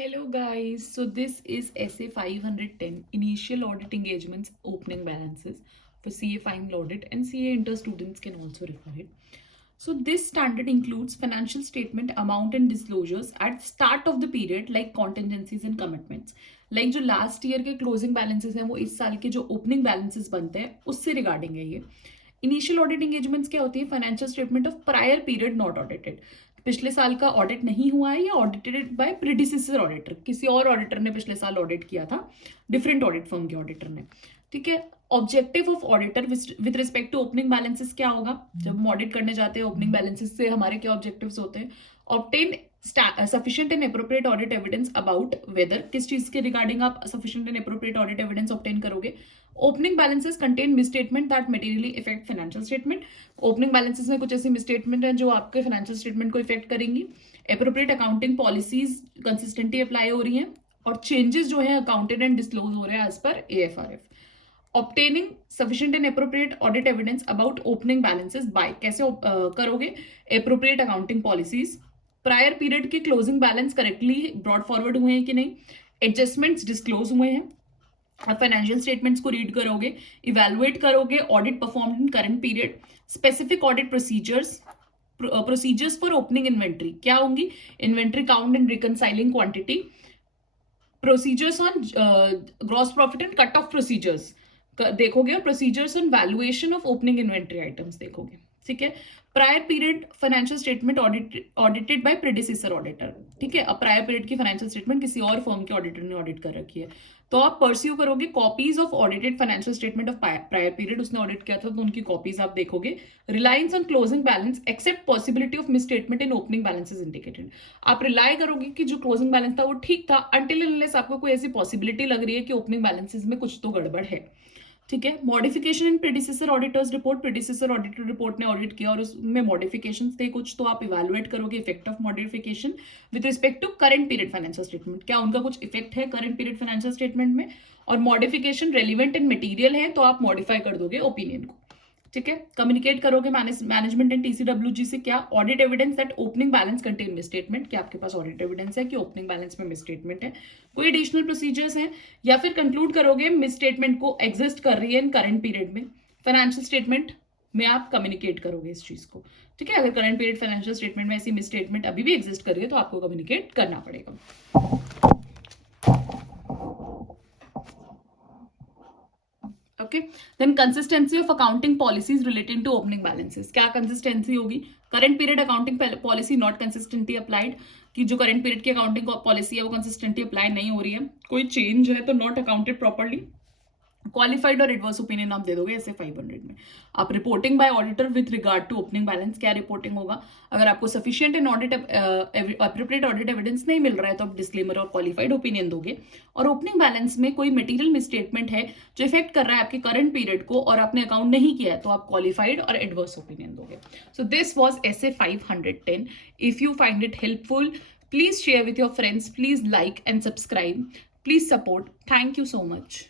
Hello guys, so this is SA 510 Initial Audit Engagements Opening Balances for CA Final Audit, and CA Inter students can also refer it. So this standard includes financial statement amount and disclosures at start of the period like contingencies and commitments. Like जो last year के closing balances हैं वो इस साल के जो opening balances बनते हैं उससे regarding है ये. इनिशियल ऑडिट एंगेजमेंट्स क्या होती है? Financial statement of prior period not audited. पिछले साल का ऑडिट नहीं हुआ है या ऑडिटेड बाय प्रीडिसेसर ऑडिटर, किसी और ऑडिटर ने पिछले साल ऑडिट किया था, डिफरेंट ऑडिट फर्म के ऑडिटर ने. ठीक है. Objective of auditor with respect to opening balances क्या होगा? जब हम ऑडिट करने जाते हैं ओपनिंग बैलेंसेस से हमारे क्या ऑब्जेक्टिव्स होते हैं? Obtain sufficient and appropriate audit evidence about whether, किस चीज के रिगार्डिंग आप sufficient and appropriate audit evidence obtain करोगे? Opening balances contain misstatement that materially affect financial statement. Opening balances में कुछ ऐसी मिसस्टेटमेंट है जो आपके फाइनेंशियल स्टेटमेंट को इफेक्ट करेंगी. Appropriate accounting policies consistently apply हो रही हैं और चेंजेस जो है अकाउंटेड एंड डिस्क्लोज हो रहे हैं as per AFRF. Obtaining sufficient and appropriate audit evidence about opening balances by, कैसे करोगे? Appropriate accounting policies. Prior period के closing balance correctly brought forward हुए हैं कि नहीं, एडजस्टमेंट्स डिस्क्लोज हुए हैं. आप फाइनेंशियल स्टेटमेंट्स को रीड करोगे, इवेलुएट करोगे audit perform in current period. Specific audit procedures for opening inventory क्या होंगी? Inventory count and reconciling quantity. Procedures on gross profit and cut off procedures देखोगे और procedures on valuation of opening inventory items देखोगे. ठीक है. Prior period financial statement audited bye predecessor auditor. ठीक है. अब प्रायर पीरियड की फाइनेंशियल स्टेटमेंट किसी और फर्म के ऑडिटर ने ऑडिट कर रखी है तो आप परस्यू करोगे copies of audited financial statement of prior period. उसने ऑडिट किया था तो उनकी कॉपीज आप देखोगे. Reliance on closing balance except possibility of misstatement in opening balances indicated. आप रिलाई करोगे कि जो क्लोजिंग बैलेंस था वो ठीक था अंटिल अनलेस आपको कोई ऐसी पॉसिबिलिटी लग रही है कि ओपनिंग बैलेंसेस में कुछ तो गड़बड़ है. ठीक है. Modification in predecessor auditors report. Predecessor auditor report ने ऑडिट किया और उसमें मॉडिफिकेशंस थे कुछ, तो आप इवैल्यूएट करोगे effect of modification with respect to current period financial statement. क्या उनका कुछ इफेक्ट है करंट पीरियड फाइनेंशियल स्टेटमेंट में? और मॉडिफिकेशन रेलिवेंट एंड मटेरियल है तो आप मॉडिफाई कर दोगे ओपिनियन को. ठीक है. कम्युनिकेट करोगे मैनेजमेंट एंड TCWG से क्या? Audit evidence that opening balance contain misstatement. क्या आपके पास ऑडिट एविडेंस है कि ओपनिंग बैलेंस में मिसस्टेटमेंट है? कोई एडिशनल प्रोसीजर्स हैं? या फिर कंक्लूड करोगे मिसस्टेटमेंट को एग्जिस्ट कर रही है इन करंट पीरियड में. फाइनेंशियल स्टेटमेंट में आप कम्युनिकेट करोगे इस चीज को. ठीक है. अगर करंट पीरियड फाइनेंशियल स्टेटमेंट में ऐसी मिसस्टेटमेंट अभी भी एग्जिस्ट कर रही है तो आपको कम्युनिकेट करना पड़ेगा. Okay. Then consistency of accounting policies relating to opening balances. क्या consistency होगी? Current period accounting policy not consistently applied. कि जो current period की accounting policy है वो consistently apply नहीं हो रही है. कोई change है तो not accounted properly. क्वालिफाइड और एडवर्स ओपिनियन आप दे दोगे ऐसे 500 में. आप reporting by auditor with regard to opening balance, क्या रिपोर्टिंग होगा? अगर आपको sufficient and audit appropriate audit evidence नहीं मिल रहा है तो आप डिस्क्लेमर और क्वालिफाइड ओपिनियन दोगे. और ओपनिंग बैलेंस में कोई मटेरियल मिसस्टेटमेंट है जो इफेक्ट कर रहा है आपके करंट पीरियड को और आपने अकाउंट नहीं किया है तो आप क्वालिफाइड और एडवर्स ओपिनियन दोगे. So this was SA 510. If you find it helpful, please share with your friends, please like and subscribe, please support. Thank you so much.